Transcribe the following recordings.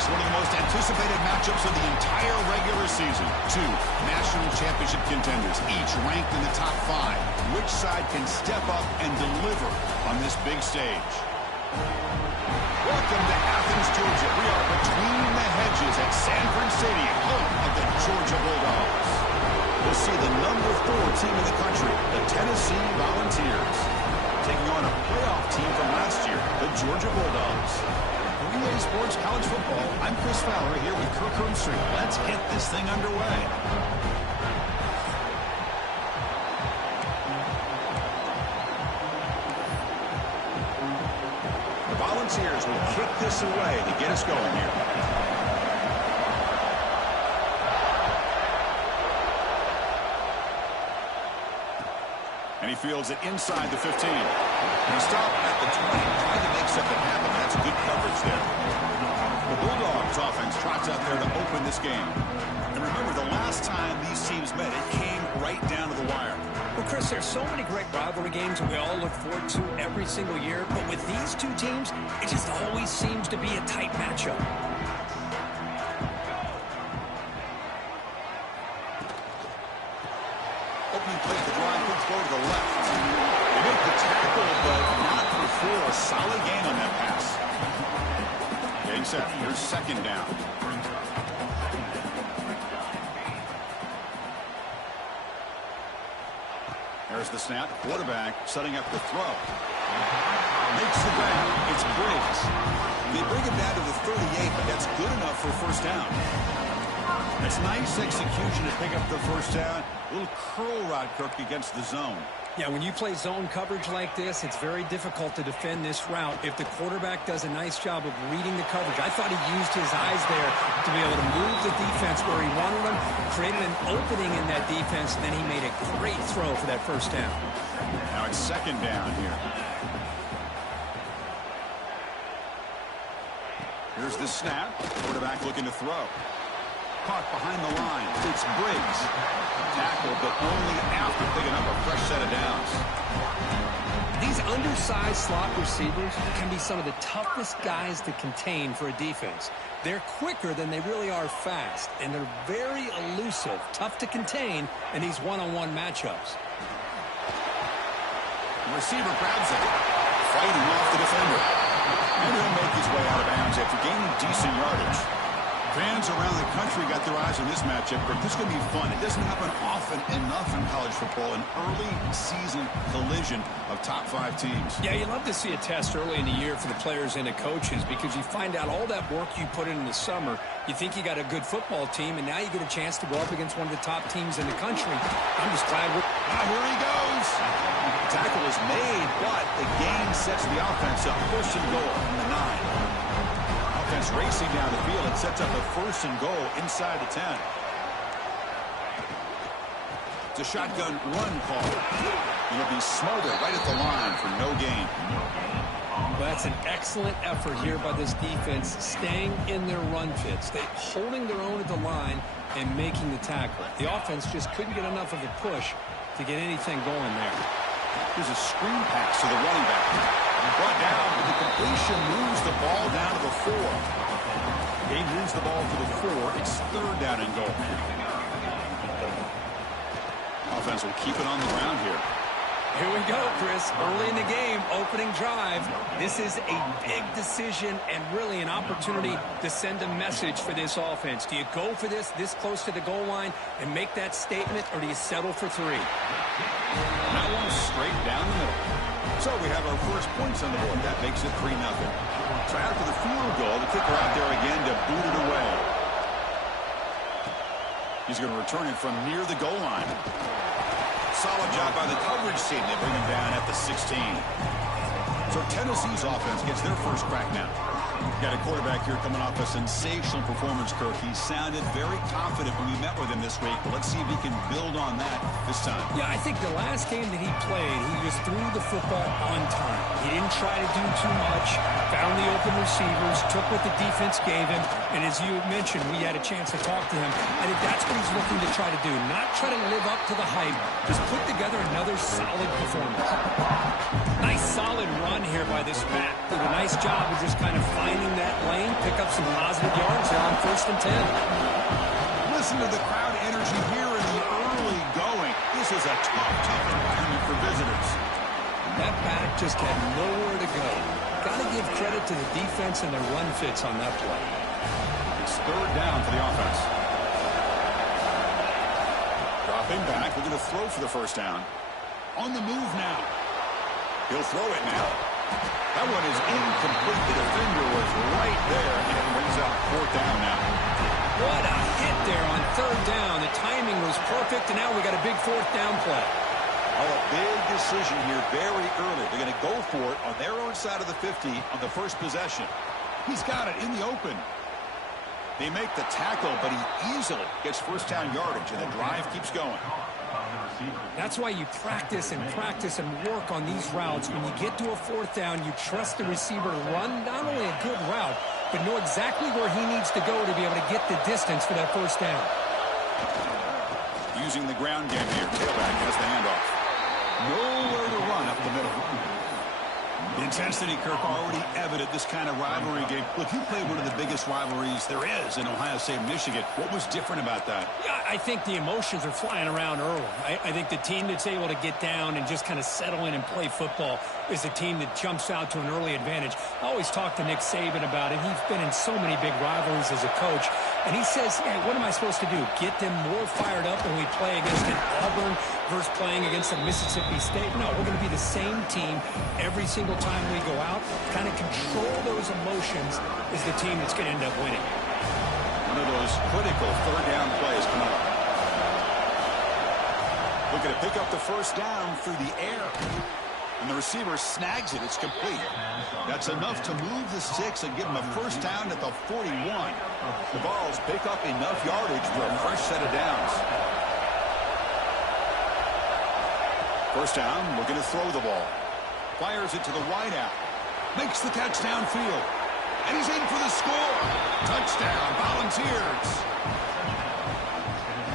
next, one of the most anticipated matchups of the entire regular season. Two national championship contenders, each ranked in the top 5. Which side can step up and deliver on this big stage? Welcome to Athens, Georgia. We are between the hedges at Sanford Stadium, home of the Georgia Bulldogs. We'll see the number 4 team in the country, the Tennessee Volunteers, taking on a playoff team from last year, the Georgia Bulldogs. Relay Sports College Football. I'm Chris Fowler here with Kirk Herbstreit. Let's get this thing underway. The Volunteers will kick this away to get us going here. And he fields it inside the 15. He stopped at the 20, trying to make something happen. That's good coverage there. The Bulldogs offense trots out there to open this game. And remember, the last time these teams met, it came right down to the wire. Well, Chris, there's so many great rivalry games that we all look forward to every single year. But with these two teams, it just always seems to be a tight matchup. Opening play to drive, quick throw to the left. They make the tackle, but not before a solid gain on that pass. Getting set. Here's second down. There's the snap. Quarterback setting up the throw. Makes the grab. It's Briggs. They bring it down to the 38, but that's good enough for first down. That's nice execution to pick up the first down. A little curl rod, Kirk, against the zone. Yeah, when you play zone coverage like this, it's very difficult to defend this route if the quarterback does a nice job of reading the coverage. I thought he used his eyes there to be able to move the defense where he wanted them, created an opening in that defense, and then he made a great throw for that first down. Now it's second down here. Here's the snap. Quarterback looking to throw. Caught behind the line. It's Briggs. Tackle, but only after picking up a fresh set of downs. These undersized slot receivers can be some of the toughest guys to contain for a defense. They're quicker than they really are fast, and they're very elusive, tough to contain in these one-on-one matchups. The receiver grabs it, fighting off the defender. And he'll make his way out of bounds after gaining decent yardage. Fans around the country got their eyes on this matchup, but this is going to be fun. It doesn't happen often enough in college football, an early season collision of top 5 teams. Yeah, you love to see a test early in the year for the players and the coaches because you find out all that work you put in the summer. You think you got a good football team, and now you get a chance to go up against one of the top teams in the country. I'm just glad we're... Here he goes. The tackle is made, but the gain sets the offense up. First and goal from the 9. Offense racing down the field and sets up a first and goal inside the 10. It's a shotgun run call. It'll be smothered right at the line for no gain. Well, that's an excellent effort here by this defense, staying in their run fits. They're holding their own at the line and making the tackle. The offense just couldn't get enough of a push to get anything going there. Here's a screen pass to the running back. Brought down, but the completion moves the ball down to the 4. He moves the ball to the 4. It's third down and goal. Offense will keep it on the ground here. Here we go, Chris. Early in the game, opening drive. This is a big decision and really an opportunity to send a message for this offense. Do you go for this close to the goal line and make that statement, or do you settle for 3? That one straight down the middle. So we have our first points on the board. That makes it 3-0. So after the field goal, the kicker out there again to boot it away. He's going to return it from near the goal line. Solid job by the coverage team. They bring him down at the 16. So Tennessee's offense gets their first crack now. Got a quarterback here coming off a sensational performance, Kirk. He sounded very confident when we met with him this week, but let's see if he can build on that this time. Yeah, I think the last game that he played, he just threw the football on time. He didn't try to do too much, found the open receivers, took what the defense gave him, and as you mentioned, we had a chance to talk to him. I think that's what he's looking to try to do, not try to live up to the hype, just put together another solid performance. Nice solid run here by this Matt. Did a nice job of just kind of finding finding that lane, pick up some positive yards there on 1st and 10. Listen to the crowd energy here in the early going. This is a tough environment for visitors. That back just had nowhere to go. Got to give credit to the defense and their run fits on that play. It's 3rd down for the offense. Dropping back. We're going to throw for the 1st down. On the move now. He'll throw it now. That one is incomplete. The defender was right there, and it brings up 4th down now. What a hit there on 3rd down. The timing was perfect, and now we got a big 4th down play. Oh, a big decision here very early. They're going to go for it on their own side of the 50 on the first possession. He's got it in the open. They make the tackle, but he easily gets 1st down yardage, and the drive keeps going. That's why you practice and work on these routes. When you get to a 4th down, you trust the receiver to run not only a good route, but know exactly where he needs to go to be able to get the distance for that 1st down. Using the ground game here. Tailback has the handoff. Nowhere to run up the middle. The intensity, Kirk, already evident this kind of rivalry game. Look, you played one of the biggest rivalries there is in Ohio State, Michigan. What was different about that? Yeah, I think the emotions are flying around early. I think the team that's able to get down and just kind of settle in and play football is a team that jumps out to an early advantage. I always talk to Nick Saban about it. He's been in so many big rivalries as a coach. And he says, hey, what am I supposed to do? Get them more fired up when we play against an Auburn versus playing against a Mississippi State? No, we're going to be the same team every single time we go out. Kind of control those emotions is the team that's going to end up winning. One of those critical 3rd down plays come up. Looking to pick up the 1st down through the air. And the receiver snags it. It's complete. That's enough to move the sticks and give him a 1st down at the 41. The Vols pick up enough yardage for a fresh set of downs. 1st down, we're going to throw the ball. Fires it to the wide out. Makes the catch downfield. And he's in for the score. Touchdown, Volunteers.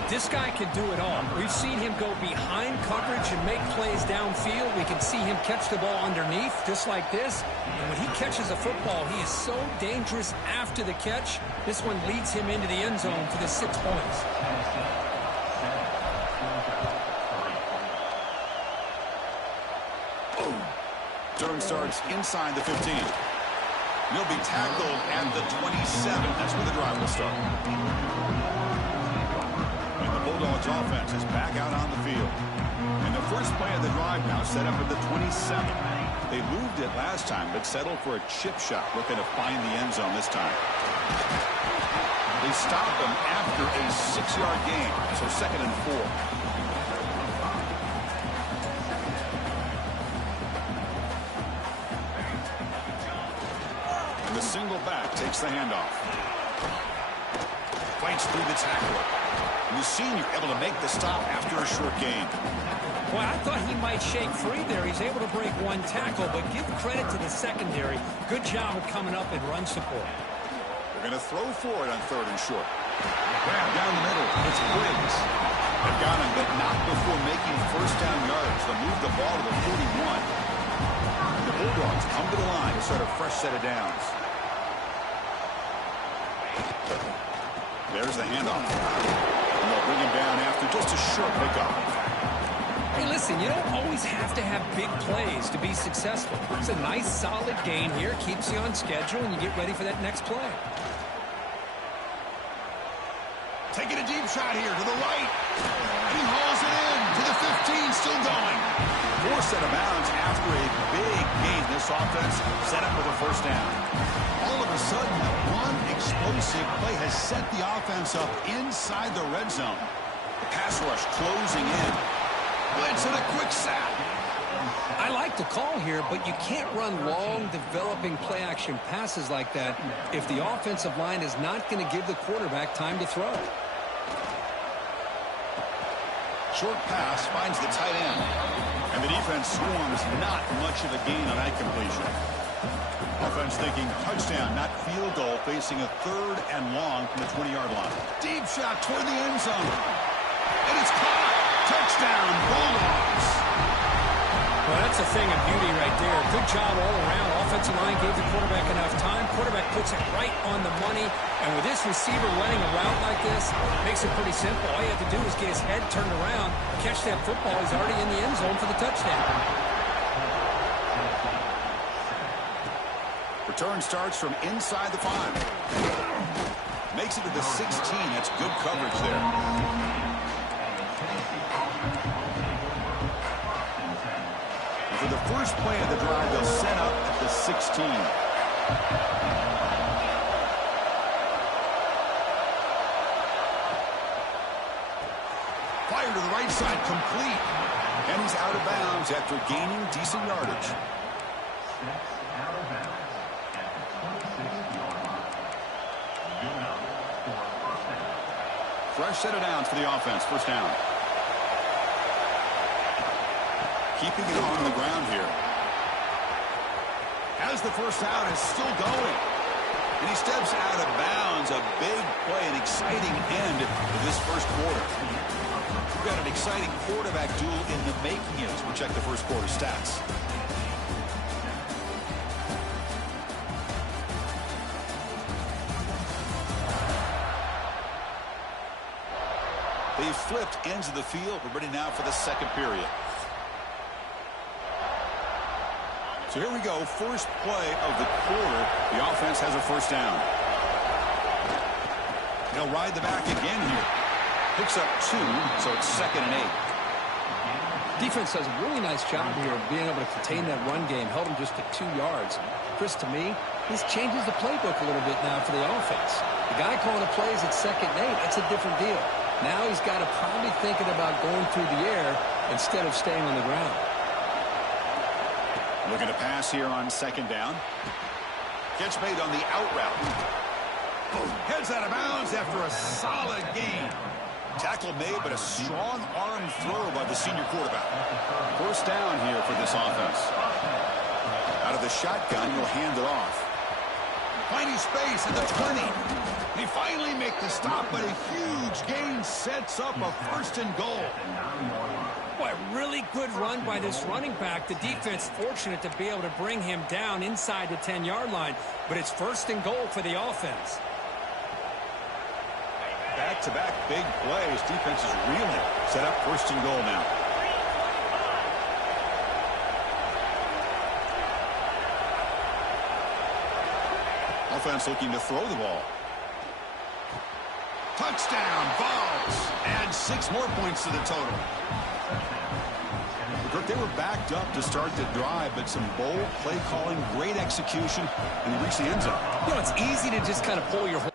This guy can do it all. We've seen him go behind coverage and make plays downfield. We can see him catch the ball underneath, just like this. And when he catches a football, he is so dangerous after the catch. This one leads him into the end zone for the 6 points. Turn starts inside the 15. He'll be tackled at the 27. That's where the drive will start. And the Bulldogs offense is back out on the field. And the first play of the drive now set up at the 27. They moved it last time, but settled for a chip shot, looking to find the end zone this time. They stop him after a 6-yard gain, so 2nd and 4. The single back takes the handoff. Fights through the tackler. And the senior able to make the stop after a short gain. Well, I thought he might shake free there. He's able to break 1 tackle, but give credit to the secondary. Good job of coming up in run support. They're going to throw for it on 3rd and short. Grab down the middle. It's Briggs. They've got him, but not before making 1st down yards. They'll move the ball to the 41. The Bulldogs come to the line to start a fresh set of downs. There's the handoff. And they'll bring him down after just a short pickup. Hey, listen, you don't always have to have big plays to be successful. It's a nice, solid gain here. Keeps you on schedule, and you get ready for that next play. Taking a deep shot here to the right. And he hauls it in to the 15, still going. 4 set of bounds after a big gain. This offense set up with a 1st down. All of a sudden, that one explosive play has set the offense up inside the red zone. Pass rush closing in. Blitz and a quick sack. I like the call here, but you can't run long, developing play-action passes like that if the offensive line is not going to give the quarterback time to throw. Short pass finds the tight end. And the defense swarms not much of a gain on that completion. Offense thinking touchdown, not field goal, facing a 3rd and long from the 20-yard line. Deep shot toward the end zone. And it's caught. Touchdown, Bulldogs. Well, that's That's a thing of beauty right there. Good job all around. Offensive line gave the quarterback enough time. Quarterback puts it right on the money. And with this receiver running a route like this, makes it pretty simple. All you have to do is get his head turned around, catch that football. He's already in the end zone for the touchdown. Return starts from inside the 5. Makes it to the 16. That's good coverage there. And for the first play of the drive, they'll set up at the 16. Fire to the right side, complete. And he's out of bounds after gaining decent yardage. Fresh set of downs for the offense. First down. Keeping it on the ground here. As the first down is still going. And he steps out of bounds. A big play, an exciting end to this first quarter. We've got an exciting quarterback duel in the making as we check the first quarter stats. They've flipped ends of the field. We're ready now for the second period. So here we go. First play of the quarter. The offense has a first down. They'll ride the back again here. Picks up 2, so it's 2nd and 8. Defense does a really nice job here of being able to contain that run game. Held him just at 2 yards. Chris, to me, this changes the playbook a little bit now for the offense. The guy calling the plays at 2nd and 8, that's a different deal. Now he's got to probably thinking about going through the air instead of staying on the ground. Looking to pass here on 2nd down. Catch made on the out route. Heads out of bounds after a solid gain. Tackle made, but a strong arm throw by the senior quarterback. First down here for this offense. Out of the shotgun, he'll hand it off. Finding space at the 20. They finally make the stop, but a huge gain sets up a 1st and goal. Boy, really good run by this running back. The defense fortunate to be able to bring him down inside the 10-yard line, but it's 1st and goal for the offense. Back-to-back big plays. Defense is reeling. Set up 1st and goal now. Offense looking to throw the ball. Touchdown, Vols. And 6 more points to the total. They were backed up to start the drive, but some bold play calling, great execution, and they reached the end zone. You know, it's easy to just kind of pull your whole...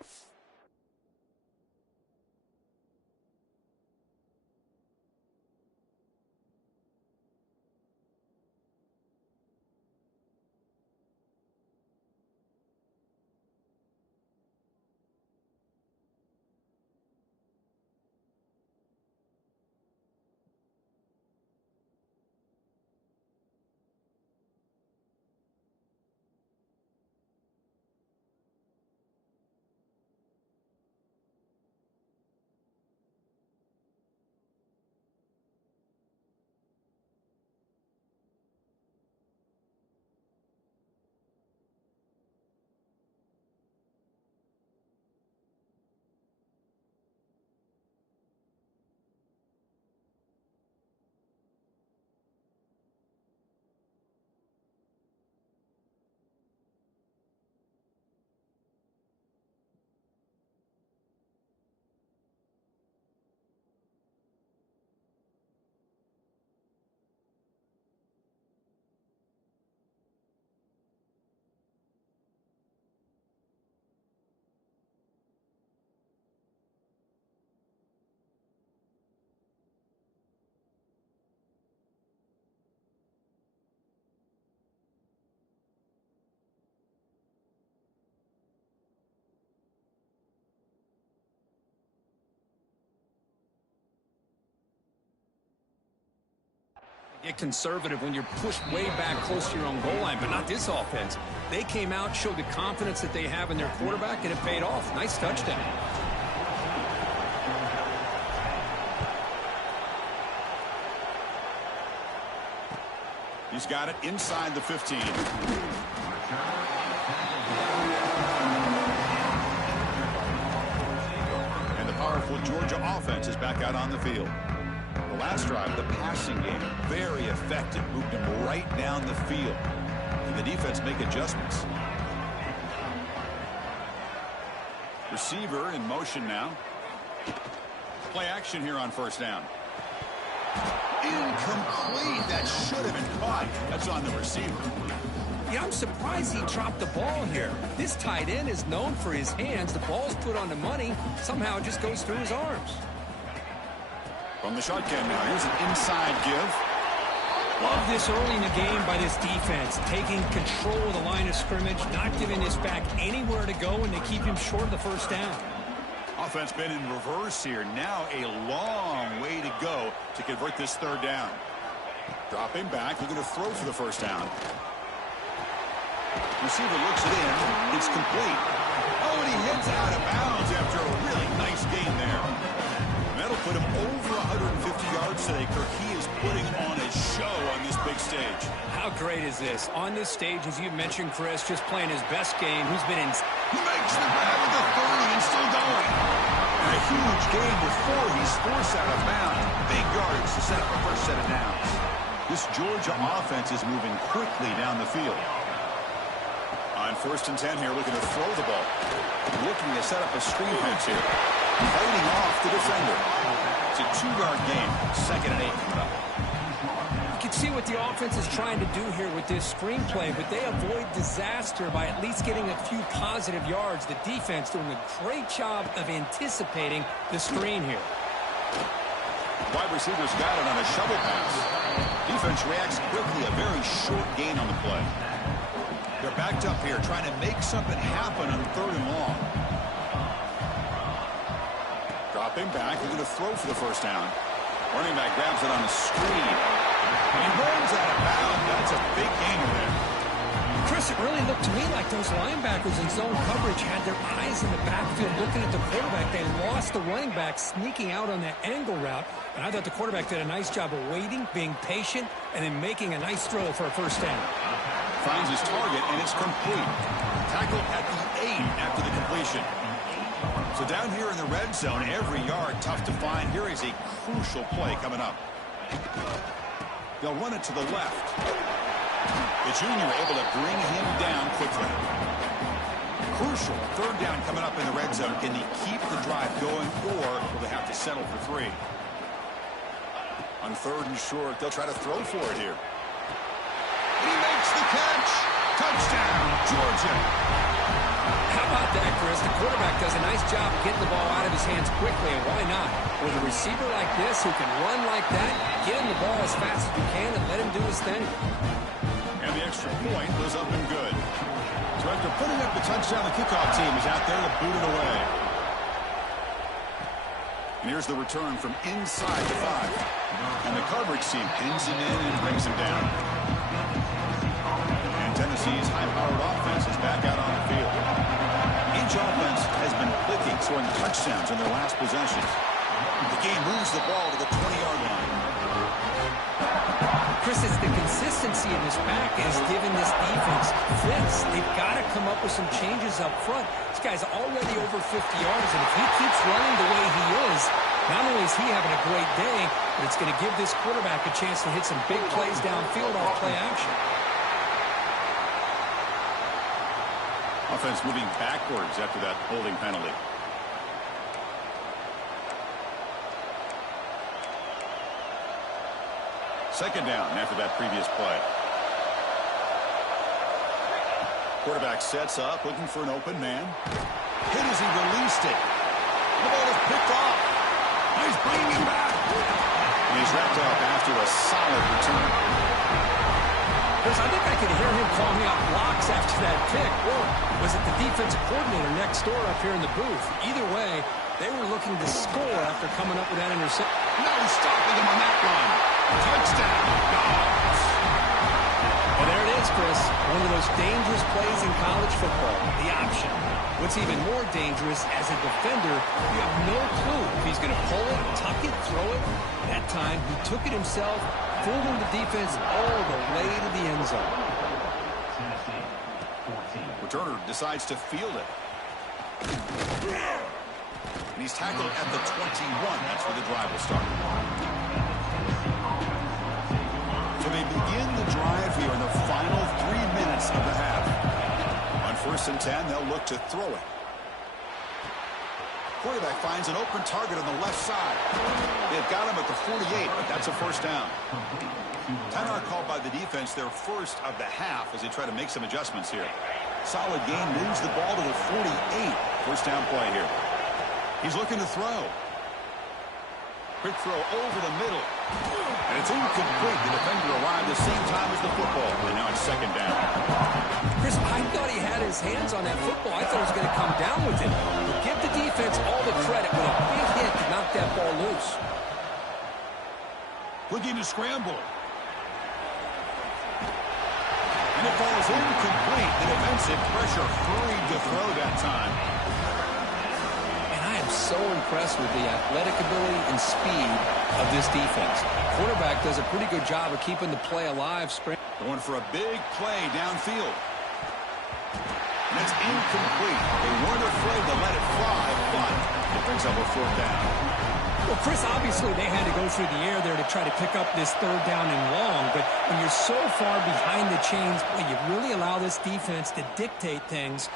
Get conservative when you're pushed way back close to your own goal line, but not this offense. They came out, showed the confidence that they have in their quarterback, and it paid off. Nice touchdown. He's got it inside the 15. And the powerful Georgia offense is back out on the field. The last drive, the passing game, very effective. Moved him right down the field. And the defense make adjustments. Receiver in motion now. Play action here on first down. Incomplete. That should have been caught. That's on the receiver. Yeah, I'm surprised he dropped the ball here. This tight end is known for his hands. The ball's put on the money. Somehow it just goes through his arms. From the shotgun now. Here's an inside give. Love this early in the game by this defense. Taking control of the line of scrimmage, not giving this back anywhere to go, and they keep him short of the first down. Offense been in reverse here. Now a long way to go to convert this third down. Dropping back. They're going to throw for the first down. Receiver looks it in. It's complete. Oh, and he heads out of bounds after a really nice gain there. And that'll put him over 150 yards today. Kirk is putting on a show on this big stage. How great is this? On this stage, as you mentioned, Chris, just playing his best game. He's been in... He makes the grab at the 30 and still going. And a huge gain before he's forced out of bounds. Big yardage to set up the first set of downs. This Georgia offense is moving quickly down the field. On 1st and 10 here, looking to throw the ball. Looking to set up a screen pass here. Fighting off the defender. It's a 2-yard gain. 2nd and 8 coming up. You can see what the offense is trying to do here with this screenplay, but they avoid disaster by at least getting a few positive yards. The defense doing a great job of anticipating the screen here. Wide receivers got it on a shovel pass. Defense reacts quickly. A very short gain on the play. They're backed up here trying to make something happen on 3rd and long. Dropping back. They're going to throw for the first down. Running back grabs it on a screen. And he runs out of bounds. That's a big gainer there. Chris, it really looked to me like those linebackers in zone coverage had their eyes in the backfield looking at the quarterback. They lost the running back sneaking out on that angle route. And I thought the quarterback did a nice job of waiting, being patient, and then making a nice throw for a first down. Finds his target, and it's complete. Tackled at the 8 after the completion. So down here in the red zone, every yard tough to find. Here is a crucial play coming up. They'll run it to the left. The junior able to bring him down quickly. Crucial 3rd down coming up in the red zone. Can they keep the drive going, or will they have to settle for 3? On 3rd and short, they'll try to throw for it here. He makes the catch. Touchdown, Georgia. How about that, Chris? The quarterback does a nice job getting the ball out of his hands quickly, and why not? With a receiver like this who can run like that, get him the ball as fast as you can and let him do his thing. And the extra point was up and good. So after putting up the touchdown, the kickoff team is out there to boot it away. And here's the return from inside the 5. And the coverage team pins him in and brings him down. And Tennessee's high-powered offense is back out on the field. Each offense has been clicking, scoring touchdowns in their last possessions. The game moves the ball to the 20-yard line. Chris, it's the consistency in this back is giving this defense fits. They've got to come up with some changes up front. This guy's already over 50 yards, and if he keeps running the way he is, not only is he having a great day, but it's going to give this quarterback a chance to hit some big plays downfield off play action. Offense moving backwards after that holding penalty. Second down after that previous play. Quarterback sets up, looking for an open man. Hit as he released it. The ball is picked off. He's bringing him back. And he's wrapped up after a solid return. Chris, I think I could hear him calling out blocks after that pick. Or was it the defensive coordinator next door up here in the booth? Either way, they were looking to score after coming up with that interception. No stopping him on that run. Touchdown, Dogs. Well, there it is, Chris. One of the most dangerous plays in college football, the option. What's even more dangerous, as a defender, you have no clue if he's going to pull it, tuck it, throw it. That time, he took it himself, fooling the defense all the way to the end zone. Returner decides to field it. And he's tackled at the 21. That's where the drive will start. So they begin the drive here in the final 3 minutes of the half. On 1st and 10, they'll look to throw it. Quarterback finds an open target on the left side. They've got him at the 48, but that's a first down. Timeout called by the defense, their first of the half, as they try to make some adjustments here. Solid gain, moves the ball to the 48. First down play here. He's looking to throw. Quick throw over the middle. And it's incomplete. The defender arrived the same time as the football. And now it's second down. Chris, I thought he had his hands on that football. I thought he was going to come down with it. But give the defense all the credit with a big hit to knock that ball loose. Looking to scramble. And it falls incomplete. The defensive pressure hurried to throw that time. So impressed with the athletic ability and speed of this defense. Quarterback does a pretty good job of keeping the play alive. Going for a big play downfield. And it's incomplete. They weren't afraid to let it fly, but it brings up a fourth down. Well, Chris, obviously they had to go through the air there to try to pick up this third down and long, but when you're so far behind the chains, you really allow this defense to dictate things.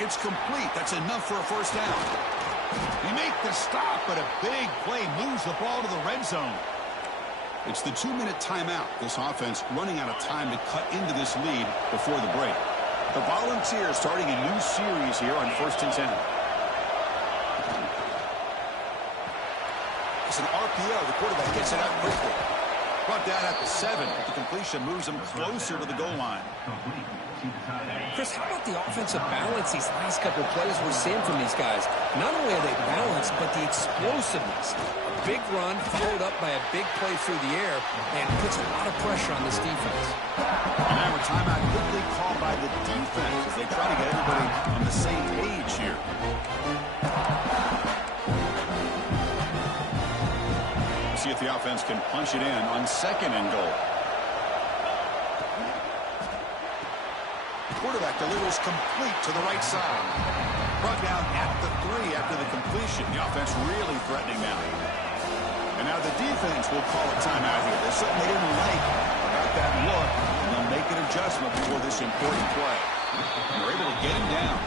It's complete. That's enough for a first down. They make the stop, but a big play moves the ball to the red zone. It's the 2-minute timeout. This offense running out of time to cut into this lead before the break. The Volunteers starting a new series here on 1st and 10. It's an RPO. The quarterback gets it out quickly. Brought down at the 7. The completion moves him closer to the goal line. Chris, how about the offensive balance these last couple of plays we're seeing from these guys? Not only are they balanced, but the explosiveness. A big run followed up by a big play through the air and puts a lot of pressure on this defense. And now a timeout quickly called by the defense as they try to get everybody on the same page here. See if the offense can punch it in on 2nd and goal. Quarterback delivers complete to the right side. Brought down at the 3 after the completion. The offense really threatening now. And now the defense will call a timeout here. There's something they didn't like about that look, and they'll make an adjustment before this important play. And they're able to get him down.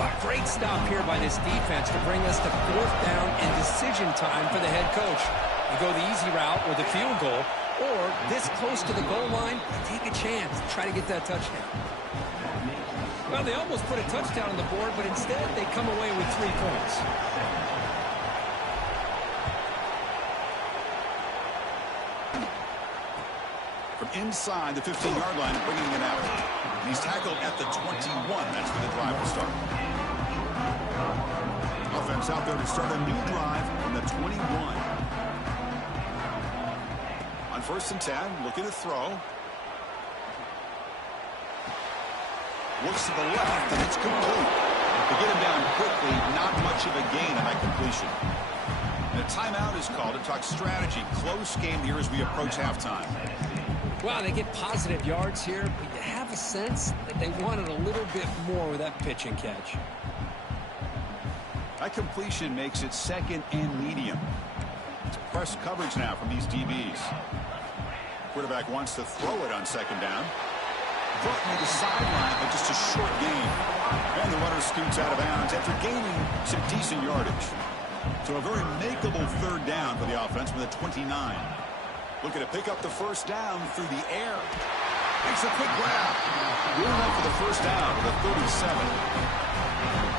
A great stop here by this defense to bring us to 4th down and decision time for the head coach. You go the easy route with a field goal, or this close to the goal line, take a chance to try to get that touchdown. Well, they almost put a touchdown on the board, but instead they come away with 3 points. From inside the 15-yard line, bringing it out. And he's tackled at the 21. That's where the drive will start. Offense out there to start a new drive from the 21. On 1st and 10, looking to throw. Looks to the left, and it's complete. To get him down quickly, not much of a gain on that completion. And a timeout is called to talk strategy. Close game here as we approach halftime. Wow, they get positive yards here, but you have a sense that they wanted a little bit more with that pitch and catch. That completion makes it 2nd and medium. It's press coverage now from these DBs. Quarterback wants to throw it on 2nd down. Brought near the sideline, but just a short gain. And the runner scoots out of bounds after gaining some decent yardage. So a very makeable 3rd down for the offense with a 29. Looking to pick up the first down through the air. Makes a quick grab. Good enough for the first down with a 37.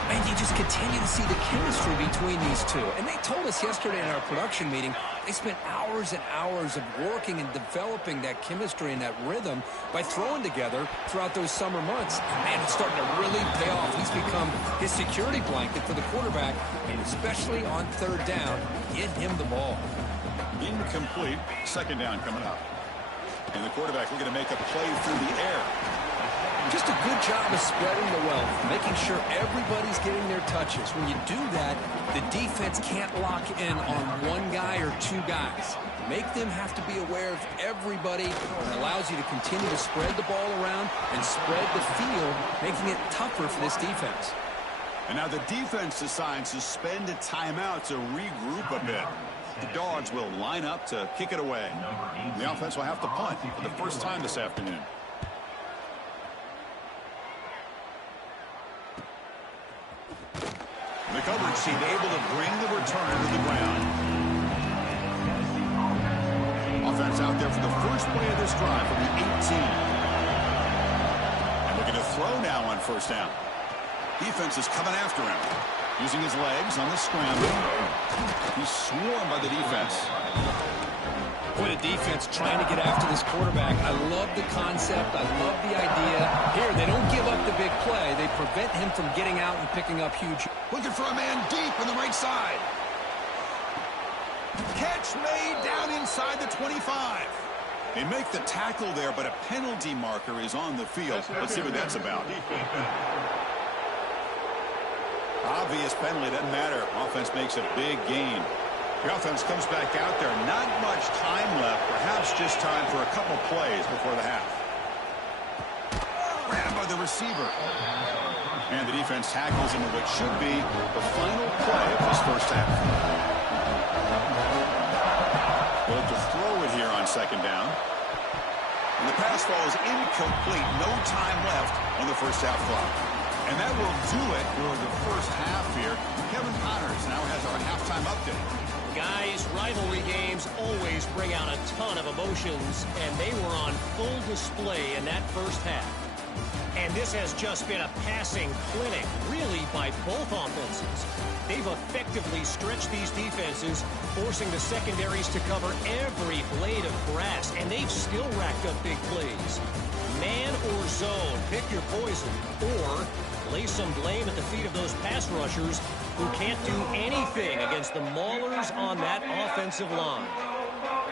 And you just continue to see the chemistry between these two. And they told us yesterday in our production meeting, they spent hours and hours of working and developing that chemistry and that rhythm by throwing together throughout those summer months. And man, it's starting to really pay off. He's become his security blanket for the quarterback, and especially on 3rd down, get him the ball. Incomplete. 2nd down coming up. And the quarterback looking to make a play through the air. Just a good job of spreading the wealth, making sure everybody's getting their touches. When you do that, the defense can't lock in on one guy or 2 guys. Make them have to be aware of everybody. It allows you to continue to spread the ball around and spread the field, making it tougher for this defense. And now the defense decides to spend a timeout to regroup a bit. The Dogs will line up to kick it away. The offense will have to punt for the first time this afternoon. The coverage team able to bring the returner to the ground. Offense out there for the first play of this drive from the 18. And looking to throw now on first down. Defense is coming after him. Using his legs on the scramble. He's swarmed by the defense. Boy, the defense trying to get after this quarterback. I love the concept. I love the idea. Here, they don't give up the big play. They prevent him from getting out and picking up huge. Looking for a man deep on the right side. Catch made down inside the 25. They make the tackle there, but a penalty marker is on the field. Let's see what that's about. Obvious penalty, doesn't matter. Offense makes a big gain. The offense comes back out there. Not much time left. Perhaps just time for a couple plays before the half. Grabbed by the receiver. And the defense tackles him in what should be the final play of this first half. Well, to throw it here on second down. And the pass falls incomplete. No time left on the first half clock. And that will do it for the first half here. Kevin Connors now has our halftime update. Guys, rivalry games always bring out a ton of emotions, and they were on full display in that first half. And this has just been a passing clinic, really, by both offenses. They've effectively stretched these defenses, forcing the secondaries to cover every blade of grass, and they've still racked up big plays. Man or zone, pick your poison, or lay some blame at the feet of those pass rushers who can't do anything against the maulers on that offensive line.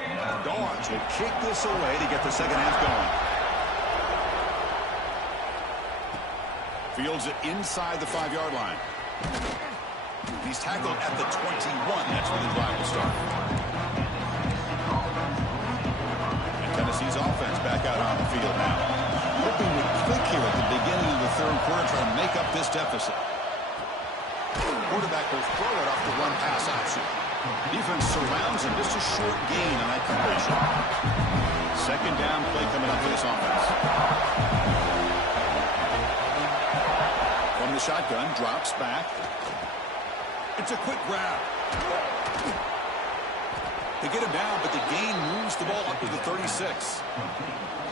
The Dogs will kick this away to get the second half going. Fields it inside the 5-yard line. He's tackled at the 21. That's where the drive will start. And Tennessee's offense back out on the field now. Hoping to click here at the beginning of the third quarter, trying to make up this deficit. Quarterback will throw it off the run-pass option. Defense surrounds him. Just a short gain on that completion. Second down play coming up for this offense. From the shotgun, drops back. It's a quick grab. They get him down, but the gain moves the ball up to the 36.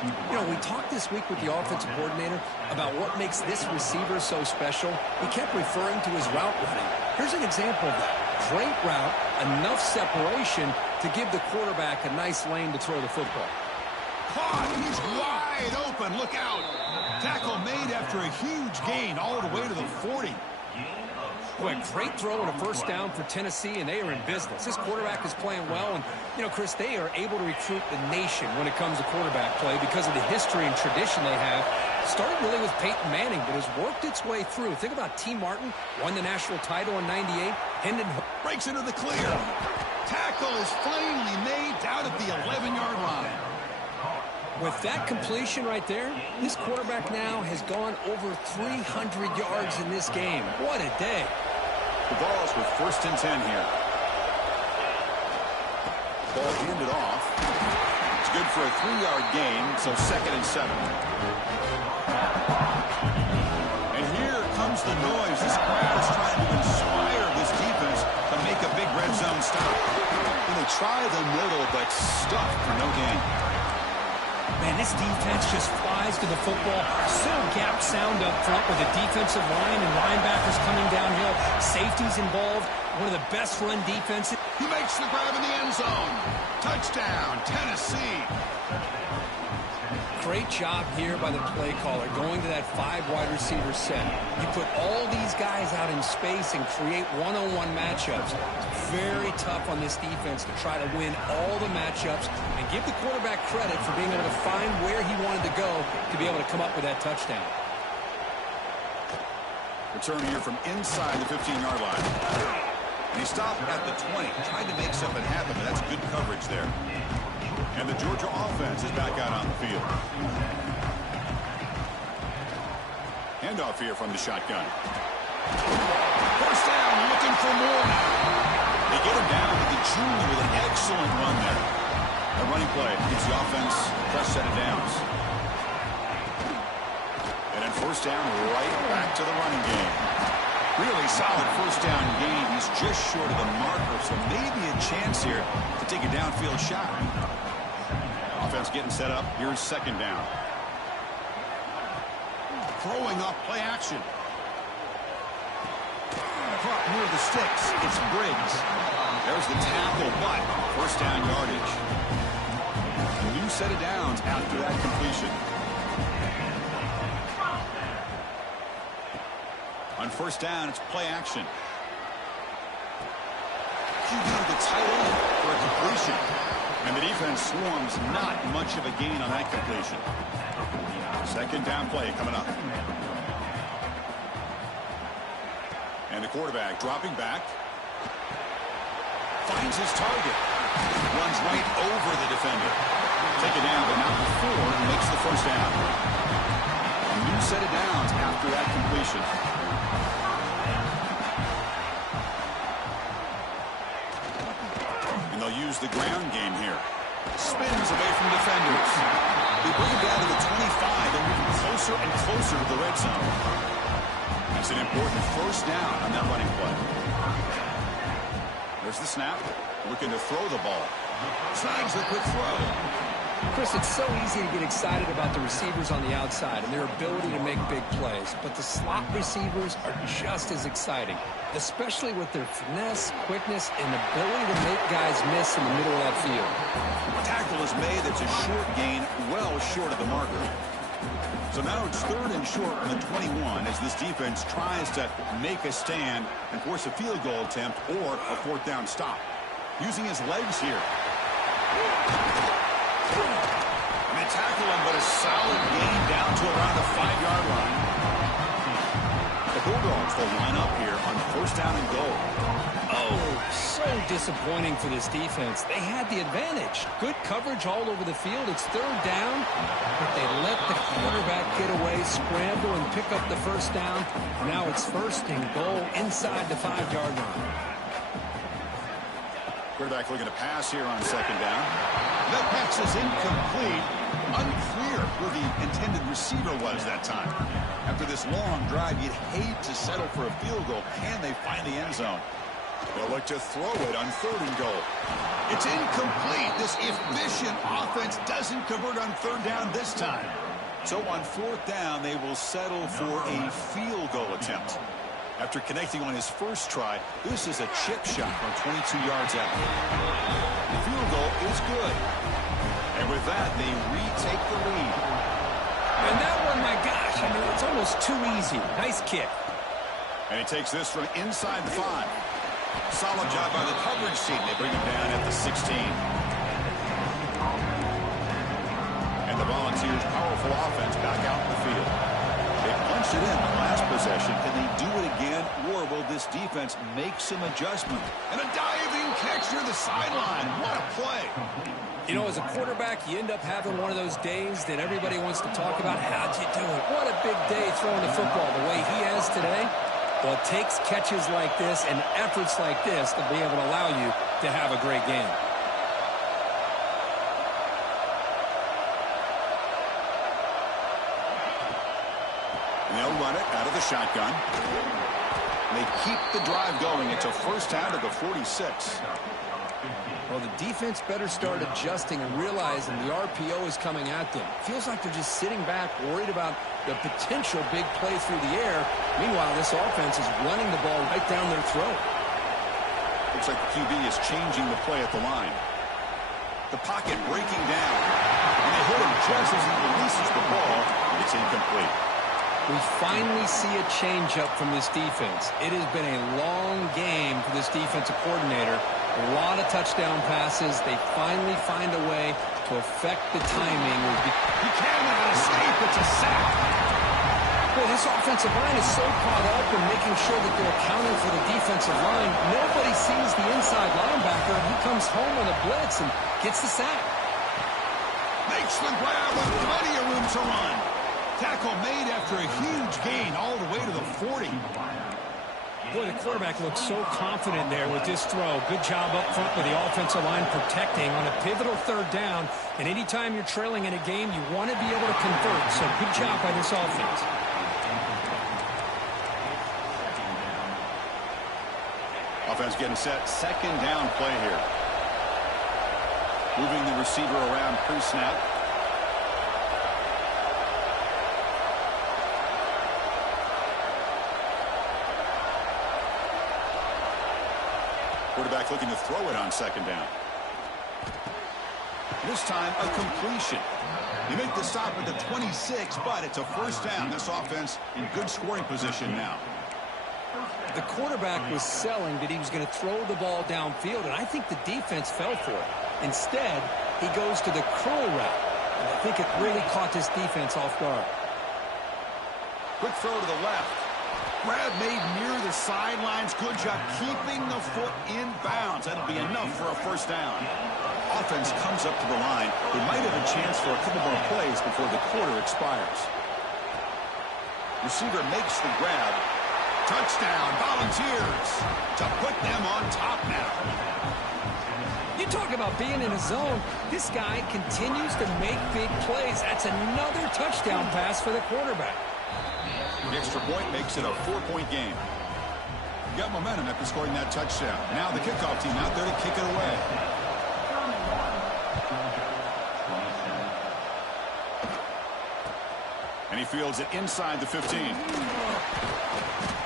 You know, we talked this week with the offensive coordinator about what makes this receiver so special. He kept referring to his route running. Here's an example of that. Great route, enough separation to give the quarterback a nice lane to throw the football. Caught. He's wide open. Look out. Tackle made after a huge gain all the way to the 40. Boy, great throw and a first down for Tennessee, and they are in business. This quarterback is playing well, and, you know, Chris, they are able to recruit the nation when it comes to quarterback play because of the history and tradition they have. Started really with Peyton Manning, but has worked its way through. Think about T. Martin, won the national title in '98. Hendon breaks into the clear. Tackle is finally made down at the 11-yard line. With that completion right there, this quarterback now has gone over 300 yards in this game. What a day. The Vols with 1st and 10 here. Ball handed off. It's good for a 3-yard gain, so 2nd and 7. And here comes the noise. This crowd is trying to inspire this defense to make a big red zone stop. And they try the middle, but stuffed for no gain. Man, this defense just flies to the football. So gap sound up front with the defensive line and linebackers coming downhill. Safeties involved. One of the best run defenses. He makes the grab in the end zone. Touchdown, Tennessee. Great job here by the play caller going to that 5 wide receiver set. You put all these guys out in space and create one-on-one matchups. It's very tough on this defense to try to win all the matchups and give the quarterback credit for being able to find where he wanted to go to be able to come up with that touchdown. Return here from inside the 15-yard line. He stopped at the 20, trying to make something happen, but that's good coverage there. And the Georgia offense is back out on the field. Handoff here from the shotgun. First down, looking for more now. They get him down to the junior with an excellent run there. A running play gives the offense a fresh set of downs. And then first down, right back to the running game. Really solid first down gain. He's just short of the marker, so maybe a chance here to take a downfield shot. Offense getting set up. Here's second down. Throwing off play action. Caught near the sticks. It's Briggs. There's the tackle, but first down yardage. A new set of downs after that completion. On first down, it's play action. QB to the tight end for a completion. And the defense swarms, not much of a gain on that completion. Second down play coming up. And the quarterback dropping back. Finds his target. Runs right over the defender. Taken down, but not before he makes the first down. A new set of downs after that completion. And they'll use the ground game here. Spins away from defenders. They bring him down to the 25 and move closer and closer to the red zone. That's an important first down on that running play. There's the snap. Looking to throw the ball. Snags the quick throw. Chris, it's so easy to get excited about the receivers on the outside and their ability to make big plays, but the slot receivers are just as exciting, especially with their finesse, quickness, and ability to make guys miss in the middle of that field. Tackle is made. That's a short gain, well short of the marker. So now it's third and short on the 21 as this defense tries to make a stand and force a field goal attempt or a fourth down stop. Using his legs here. And they tackle him, but a solid gain down to around the 5-yard line. The Bulldogs will line up here on first down and goal. Oh, so disappointing for this defense. They had the advantage. Good coverage all over the field. It's third down, but they let the quarterback get away, scramble, and pick up the first down. Now it's first and goal inside the 5-yard line. Quarterback looking to pass here on second down. That pass is incomplete. Unclear who the intended receiver was that time. After this long drive, you'd hate to settle for a field goal. Can they find the end zone? They'll look to throw it on third and goal. It's incomplete. This efficient offense doesn't convert on third down this time. So on fourth down, they will settle for a field goal attempt. After connecting on his first try, this is a chip shot from 22 yards out. The field goal is good. And with that, they retake the lead. And that one, my gosh, I mean, it's almost too easy. Nice kick. And he takes this from inside the 5. Solid job by the coverage team. They bring him down at the 16. And the Volunteers' powerful offense back out in the field. They punched it in the last possession. Can they do it again, or will this defense make some adjustment? And a diving catch near the sideline. What a play. You know, as a quarterback, you end up having one of those days that everybody wants to talk about. How'd you do it? What a big day throwing the football the way he has today. Well, it takes catches like this and efforts like this to be able to allow you to have a great game. And they'll run it out of the shotgun. They keep the drive going. It's a first down to the 46. Well, the defense better start adjusting and realizing the RPO is coming at them. Feels like they're just sitting back, worried about the potential big play through the air. Meanwhile, this offense is running the ball right down their throat. Looks like the QB is changing the play at the line. The pocket breaking down. And they hit him just as he releases the ball. It's incomplete. We finally see a change-up from this defense. It has been a long game for this defensive coordinator. A lot of touchdown passes. They finally find a way to affect the timing. He cannot escape. It's a sack. Well, this offensive line is so caught up in making sure that they're accounting for the defensive line. Nobody sees the inside linebacker. He comes home on a blitz and gets the sack. Makes the grab with plenty of room to run. Tackle made after a huge gain all the way to the 40. Boy, the quarterback looks so confident there with this throw. Good job up front with the offensive line protecting on a pivotal third down. And anytime you're trailing in a game, you want to be able to convert. So good job by this offense. Offense getting set. Second down play here. Moving the receiver around pre-snap. Quarterback looking to throw it on second down. This time, a completion. You make the stop at the 26, but it's a first down. This offense in good scoring position now. The quarterback was selling that he was going to throw the ball downfield, and I think the defense fell for it. Instead, he goes to the curl route, and I think it really caught this defense off guard. Quick throw to the left. Grab made near the sidelines. Good job keeping the foot in bounds. That'll be enough for a first down. Offense comes up to the line. They might have a chance for a couple more plays before the quarter expires. Receiver makes the grab. Touchdown, Volunteers, to put them on top now. You talk about being in a zone. This guy continues to make big plays. That's another touchdown pass for the quarterback. The extra point makes it a 4-point game. Got momentum after scoring that touchdown. Now the kickoff team out there to kick it away. And he fields it inside the 15.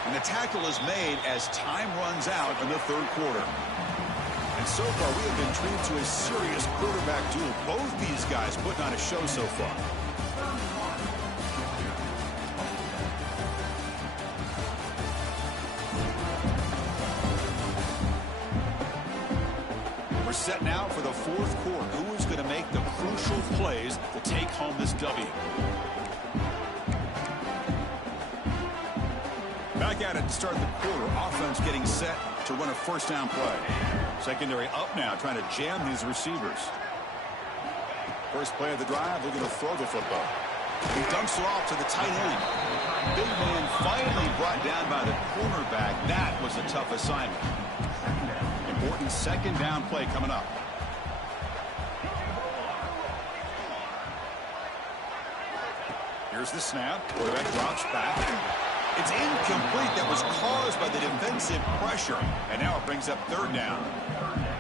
And the tackle is made as time runs out in the third quarter. And so far, we have been treated to a serious quarterback duel. Both these guys putting on a show so far. We're set now for the fourth quarter. Who is going to make the crucial plays to take home this W? Back at it to start the quarter. Offense getting set to run a first down play. Secondary up now, trying to jam these receivers. First play of the drive, looking to throw the football. He dumps it off to the tight end. Big man finally brought down by the cornerback. That was a tough assignment. Important second down play coming up. Here's the snap. Quarterback drops back. It's incomplete. That was caused by the defensive pressure. And now it brings up third down.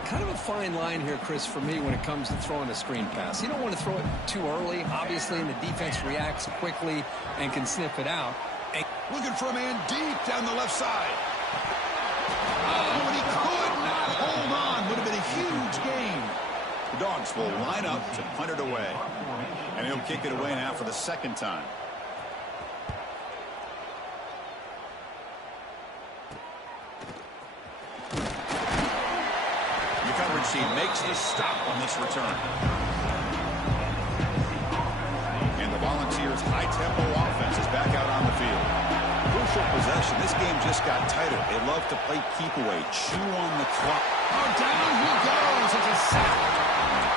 Kind of a fine line here, Chris, for me when it comes to throwing a screen pass. You don't want to throw it too early, obviously, and the defense reacts quickly and can sniff it out. Looking for a man deep down the left side. Oh, and he could not hold on. Would have been a huge gain. The Dogs will line up to punt it away. And he'll kick it away now for the second time. She makes the stop on this return. And the Volunteers' high-tempo offense is back out on the field. Crucial possession. This game just got tighter. They love to play keep away, chew on the clock. Oh, down he goes. It's a sack.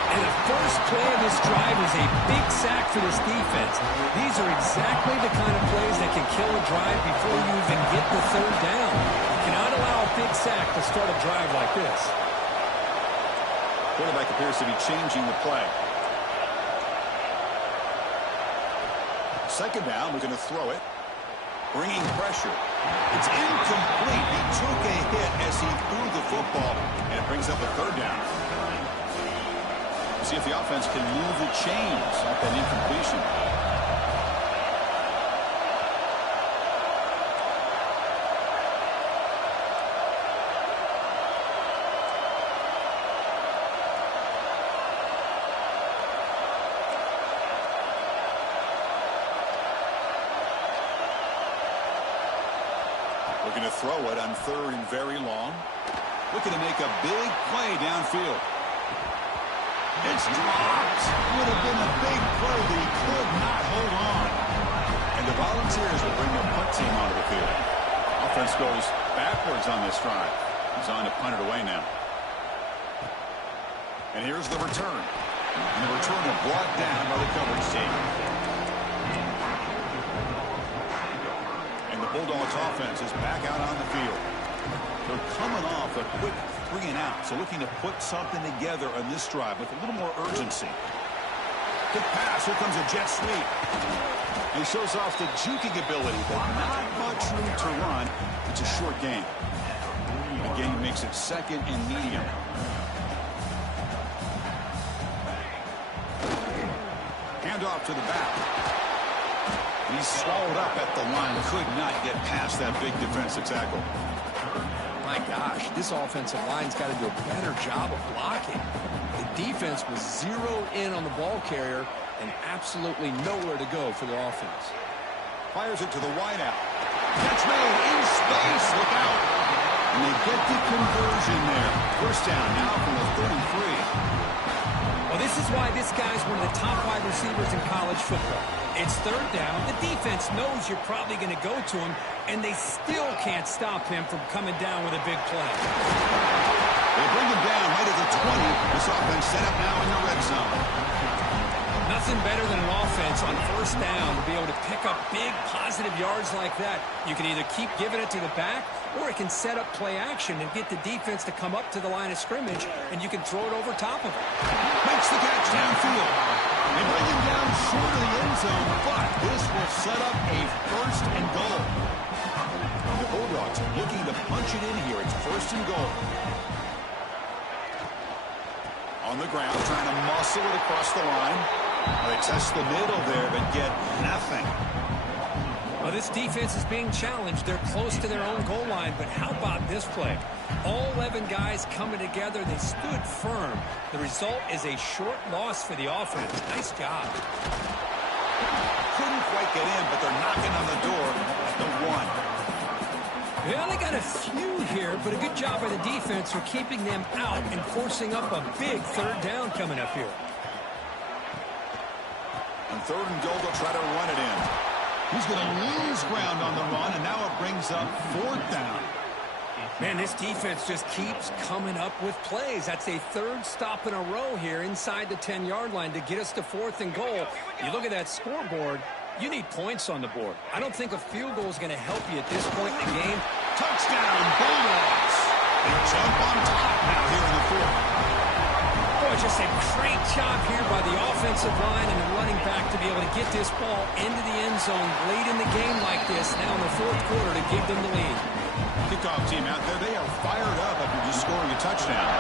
And the first play of this drive is a big sack for this defense. These are exactly the kind of plays that can kill a drive before you even get the third down. You cannot allow a big sack to start a drive like this. Quarterback appears to be changing the play. Second down, we're going to throw it. Bringing pressure. It's incomplete. He took a hit as he threw the football, and it brings up a third down. See if the offense can move the chains off that incompletion. Looking to throw it on third and very long. Looking to make a big play downfield. It's dropped. Would have been a big play, but he could not hold on. And the Volunteers will bring their punt team onto the field. Offense goes backwards on this drive. He's on to punt it away now. And here's the return. And the return will brought down by the coverage team. And the Bulldogs offense is back out on the field. They're coming off a quick 3-and-out, so looking to put something together on this drive with a little more urgency. Good pass. Here comes a jet sweep. He shows off the juking ability, but not much room to run. It's a short gain. The gain makes it second and medium. Handoff to the back. He's swallowed up at the line. Could not get past that big defensive tackle. My gosh, this offensive line's got to do a better job of blocking. The defense was zeroed in on the ball carrier and absolutely nowhere to go for their offense. Fires it to the wideout. Catch made in space. Look out. And they get the conversion there. First down now from the 33. Well, this is why this guy's one of the top wide receivers in college football. It's third down. The defense knows you're probably going to go to him, and they still can't stop him from coming down with a big play. They bring him down right at the 20. This offense set up now in the red zone. Nothing better than an offense on first down to be able to pick up big positive yards like that. You can either keep giving it to the back, or it can set up play action and get the defense to come up to the line of scrimmage, and you can throw it over top of it. Makes the catch downfield. They bring him down short of the end zone, but this will set up a first and goal. The Bulldogs looking to punch it in here. It's first and goal. On the ground, trying to muscle it across the line. They test the middle there, but get nothing. Well, this defense is being challenged. They're close to their own goal line, but how about this play? All 11 guys coming together. They stood firm. The result is a short loss for the offense. Nice job. Couldn't quite get in, but they're knocking on the door at the 1. Yeah, they got a few here, but a good job by the defense for keeping them out and forcing up a big third down coming up here. On third and goal, they'll try to run it in. He's going to lose ground on the run, and now it brings up fourth down. Man, this defense just keeps coming up with plays. That's a third stop in a row here inside the 10-yard line to get us to fourth and goal. You look at that scoreboard, you need points on the board. I don't think a field goal is going to help you at this point in the game. Touchdown, Bulldogs. They jump on top now here in the fourth. Boy, just a great job here by the offensive line and the running back to be able to get this ball into the end zone late in the game like this now in the fourth quarter to give them the lead. Kickoff team out there, they are fired up after just scoring a touchdown.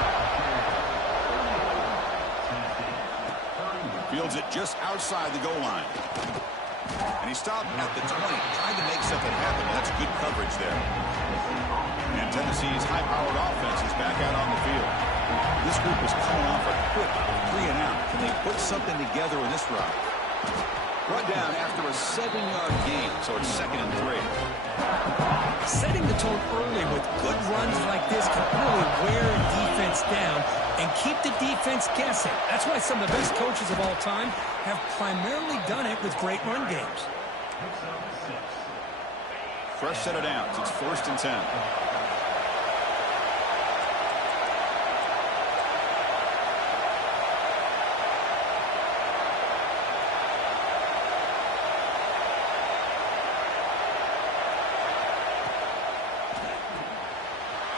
Fields it just outside the goal line. And he stopped at the 20, trying to make something happen. That's good coverage there. And Tennessee's high-powered offense is back out on the field. This group is coming off a quick 3-and-out. Can they put something together in this drive? Brought down after a 7-yard gain, so it's second and 3. Setting the tone early with good runs like this can really wear a defense down and keep the defense guessing. That's why some of the best coaches of all time have primarily done it with great run games. Fresh set of downs. It's first and 10.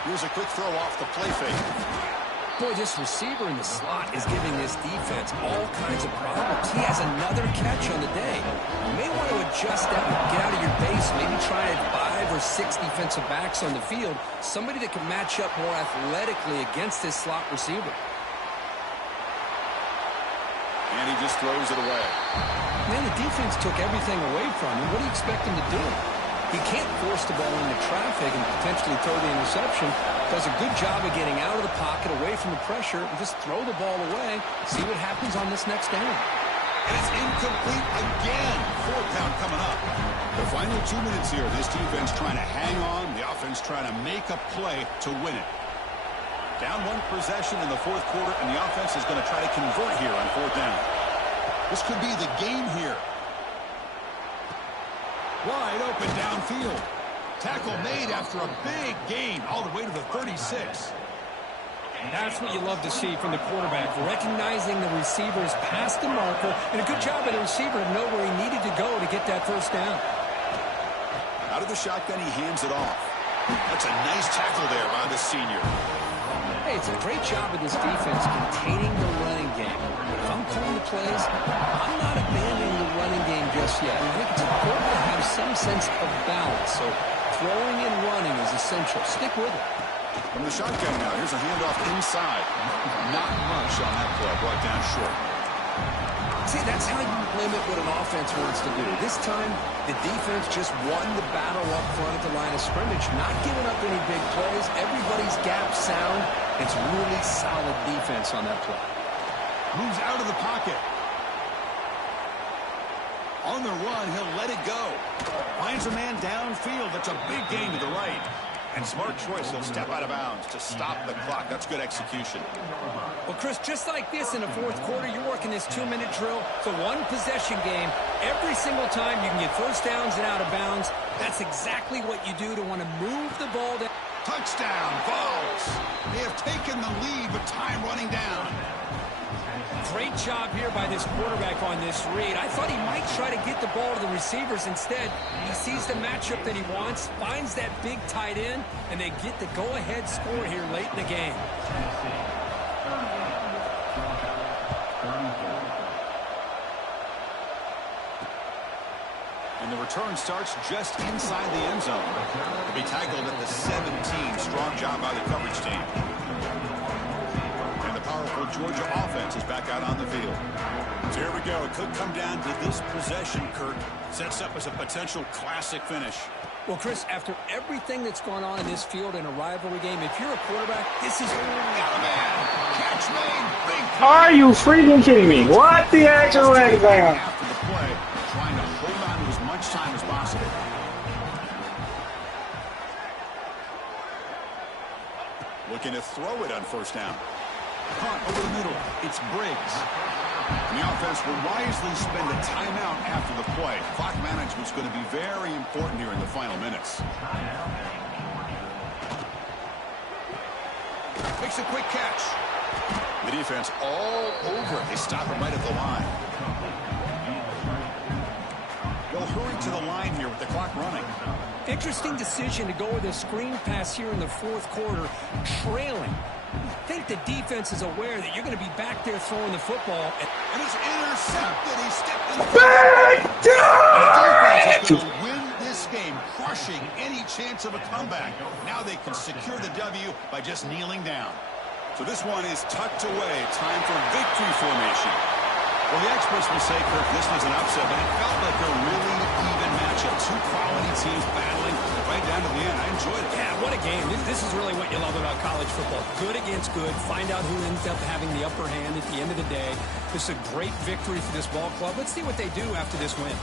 Here's a quick throw off the play fake. Boy, this receiver in the slot is giving this defense all kinds of problems. He has another catch on the day. You may want to adjust that and get out of your base. Maybe try 5 or 6 defensive backs on the field. Somebody that can match up more athletically against this slot receiver. And he just throws it away. Man, the defense took everything away from him. What do you expect him to do? He can't force the ball into traffic and potentially throw the interception. Does a good job of getting out of the pocket, away from the pressure, and just throw the ball away. See what happens on this next down. And it's incomplete again. Fourth down coming up. The final 2 minutes here. This defense trying to hang on. The offense trying to make a play to win it. Down 1 possession in the fourth quarter, and the offense is going to try to convert here on fourth down. This could be the game here. Wide open downfield. Tackle made after a big gain all the way to the 36. That's what you love to see from the quarterback, recognizing the receiver's past the marker, and a good job by the receiver to know where he needed to go to get that first down. Out of the shotgun, he hands it off. That's a nice tackle there by the senior. Hey, it's a great job of this defense containing the running game. If I'm calling the plays, I'm not abandoning the running game just yet. I think it's important to have some sense of balance, so throwing and running is essential. Stick with it. From the shotgun now, here's a handoff inside. Not much on that play, brought down short. See, that's how you limit what an offense wants to do. This time, the defense just won the battle up front at the line of scrimmage, not giving up any big plays. Everybody's gap sound. It's really solid defense on that play. Moves out of the pocket. On the run, he'll let it go. Finds a man downfield. That's a big gain to the right. And smart choice, he'll step out of bounds to stop the clock. That's good execution. Well, Chris, just like this in the fourth quarter, you're working this 2-minute drill. It's a one-possession game. Every single time you can get first downs and out of bounds. That's exactly what you do to want to move the ball down. Touchdown, Vols. They have taken the lead with time running down. Great job here by this quarterback on this read. I thought he might try to get the ball to the receivers. Instead, he sees the matchup that he wants, finds that big tight end, and they get the go-ahead score here late in the game. And the return starts just inside the end zone. To be tackled at the 17. Strong job by the coverage team. And the powerful Georgia offense is back out on the field. So here we go. It could come down to this possession, Kirk. Sets up as a potential classic finish. Well, Chris, after everything that's gone on in this field in a rivalry game, if you're a quarterback, this is... Got a man. Catch made. Big play. Are you freaking kidding me? What the actual heck, man? After the play, trying to hold on to as much time as possible. Looking to throw it on first down. Punt over the middle. It's Briggs. And the offense will wisely spend a timeout after the play. Clock management's going to be very important here in the final minutes. Makes a quick catch. The defense all over it. They stop him right at the line. They'll hurry to the line here with the clock running. Interesting decision to go with a screen pass here in the fourth quarter, trailing. I think the defense is aware that you're going to be back there throwing the football. And it's intercepted. He stepped in front. The defense is going to win this game, crushing any chance of a comeback. Now they can secure the W by just kneeling down. So this one is tucked away. Time for victory formation. Well, the experts will say, Kirk, this was an upset, but it felt like a really even matchup. Two quality teams battling right down to the end. I enjoyed it. Yeah, what a game. This is really what you love about college football. Good against good. Find out who ends up having the upper hand at the end of the day. This is a great victory for this ball club. Let's see what they do after this win.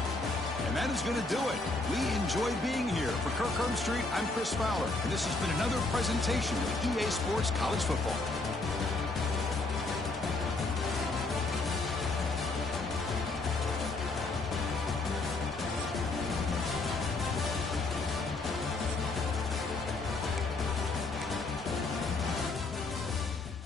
And that is going to do it. We enjoyed being here. For Kirk Herbstreit, I'm Chris Fowler, and this has been another presentation of EA Sports College Football.